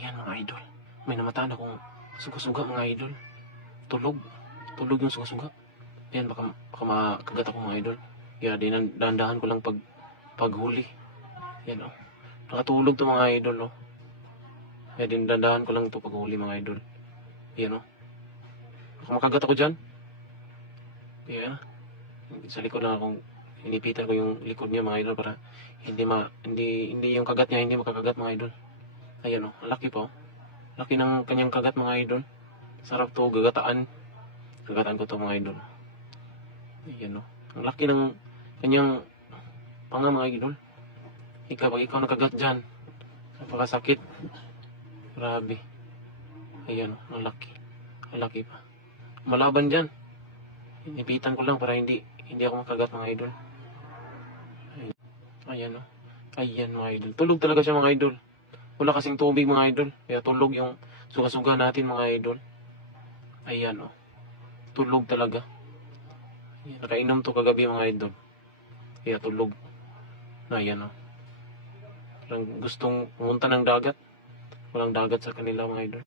Ayan mga idol. May namataan akong suga-suga mga idol. Tulog. Tulog yung suga-suga. Ayan, baka makagat ako mga idol. Kaya dahan-dahan ko lang paghuli. Ayan o. Nakatulog to mga idol o. Kaya dahan-dahan ko lang to paghuli mga idol. Ayan o. Baka makagat ako dyan. Ayan. Sa likod lang akong inipitan ko yung likod niya mga idol para hindi yung kagat niya hindi makakagat mga idol. Ayan o. Laki po. Laki ng kanyang kagat mga idol. Sarap to, gagataan. Gagataan ko to mga idol. Ayan o. Ang laki ng kanyang panga mga idol. Pag ikaw nakagat dyan, napakasakit. Grabe. Ayan o, ang laki. Ang laki pa. Malaban dyan. Inipitan ko lang para hindi ako makagat mga idol. Ayan o. Ayan mga idol. Tulog talaga siya mga idol. Wala kasing tubig mga idol. Kaya tulog yung suga-suga natin mga idol. Ayan o. Tulog talaga. Ayan, nakainom to kagabi mga idol. Kaya tulog. Ayan o. Parang gustong pumunta ng dagat. Walang dagat sa kanila mga idol.